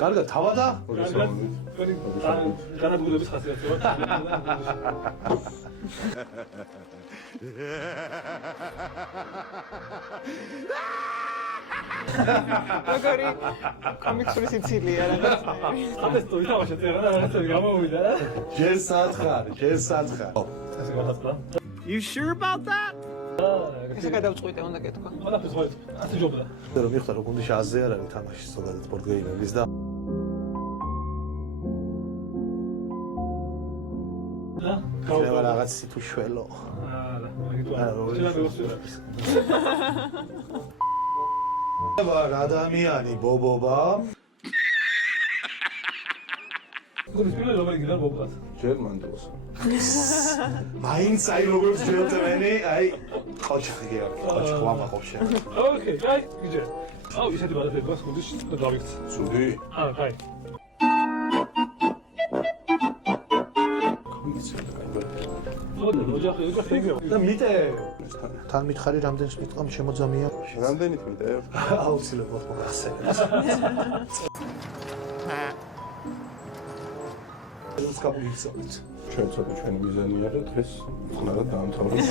კარგად, თავადა? განადგურების ხასიათი ვარ. როგორი კომიქსური სიცილია რაღაც. ეს თუ ვითამაშეთ რა რაღაც გამოვიდა რა. ჯერ სათხარი. ესე გადაწყდა. You sure about that? ესე გადავწყვიტე უნდა კეთქვა. ყველაფერს ხო ასე ჯობდა. რომ მიხდა რომ გუნდში აზე არ არის თამაში ზოგადად ბორდგეიმების და შეიძლება რაღაც თუ შველო. ადამიანი ბობობა გულის პირველ რომელი გიდან მოვყავთ? ჟერმანდოს. მაინც აი როგორც ჯელტმენი, აი ყოჩხი გეორგი, ყოჩხი ვამაყობ შენ. ოკეი, აი, გიჟე. აუ, ისეთი ბარათები გვაქვს გუნდში და დავიქცე. ცუდი? აი. ოჯახი ეგრე. და მიტე თან მითხარი რამდენს მიტყამ შემოძამია? რამდენით მიტევ? აუცილებლად მოახსენებს. ეს კაპულიცოც. ჩვენ ცოტა ჩვენი მიზანია და დღეს ხნარად დაამთავრეთ.